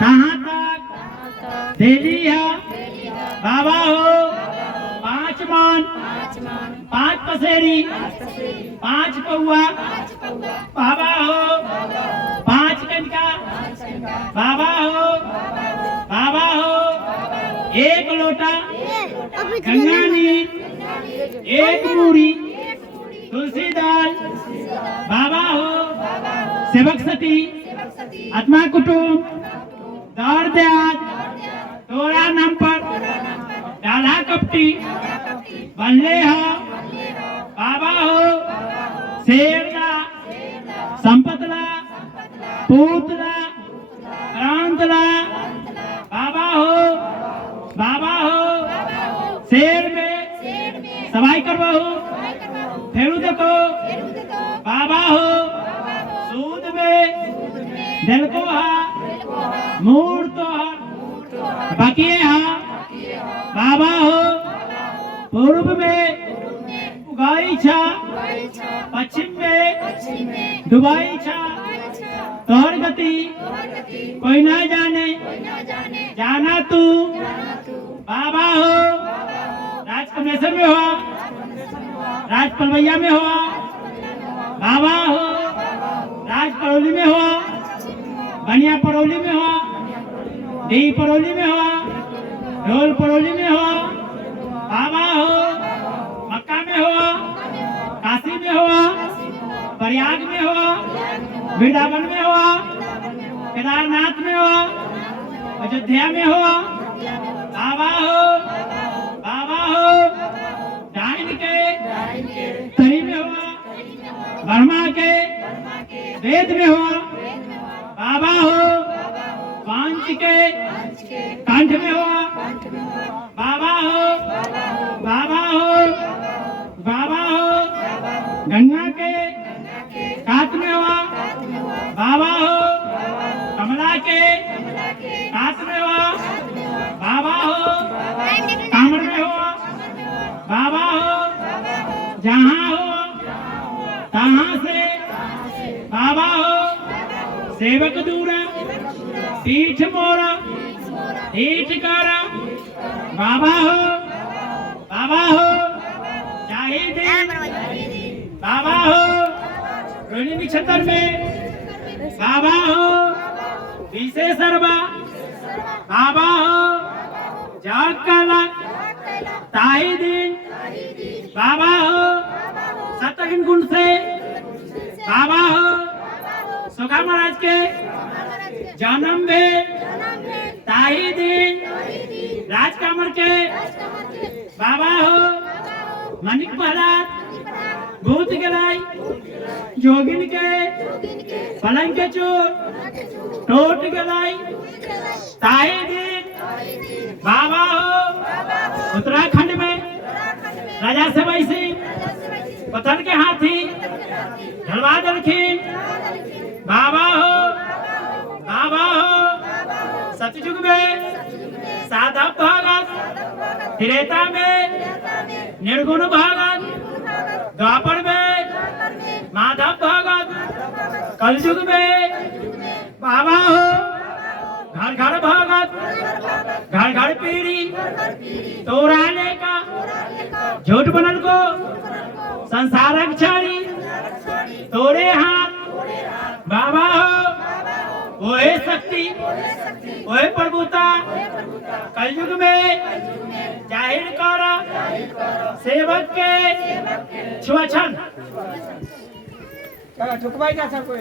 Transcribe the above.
कहाँ तक दे दिया बाबा हो 5 मन 5 पसेरी 5 पौआ बाबा हो 5 कनका बाबा हो 1 लोटा गंगा नीर 1 मूरी तुलसी दाल बाबा हो सेवक सती आत्मा कुटुंब दौड़ द्याद तोरा नाम पर डाला कपटी बनले हो बाबा हो शेरला संपतला पूतला क्रांतला बाबा हो शेर में सवाई करवाओ फेरू देखो बाबा हो सूद में दिल को मूड तो बाकी बाबा हो पूर्व में उगाई छा पश्चिम में डुबाई छा तोहर गति कोई ना जाने जाना तू बाबा हो राज कमलेश्वर में हुआ राज पलवैया में हुआ बाबा हो राज परौली में हुआ बनिया परौली में हुआ डी परौली में हुआ ढोल परौली में हुआ बाबा हो मक्का में हुआ काशी में हुआ प्रयाग में हुआ वृंदावन में हुआ केदारनाथ में हुआ अयोध्या में हुआ बाबा हो डाइन के तरी में हुआ ब्रह्मा के वेद में हुआ बाबा हो पांच के कंठ में हुआ बाबा हो गंगा के कात में हुआ बाबा हो कमला के कात में हुआ बाबा हो कामर में हुआ बाबा हो जहाँ हो तहाँ से बाबा हो सेवक दूरा पीठ मोरा पीठ कारा बाबा हो जाहिद बाबा हो रोहिणी नक्षत्र में बाबा हो विशेषरबा बाबा हो जाग काला ताई दिन बाबा हो सतगिन गुण से बाबा हो सोखा महाराज के जन्म में ताई दिन राजकामर के बाबा हो मनिक प्रहलाद भूत गलाई जोगिन के पलंग के चोर टोट गलाई ताई दिन बाबा हो उत्तराखंड में राजा सबाई सिंह पत्थर के हाथी ढलवा दलखीन बाबा हो सतयुग में साधव भगत त्रेता में निर्गुण भगत द्वापर में माधव भगत कलयुग में बाबा हो घर घर भगत घर घर पीढ़ी तोराने का झूठ बनल को संसारक छड़ी तोरे हाथ बाबा हो ओहे शक्ति ओहे प्रभुता कलयुग में जाहिर कर सेवक के छुआछन ठुकवाई का सब कोई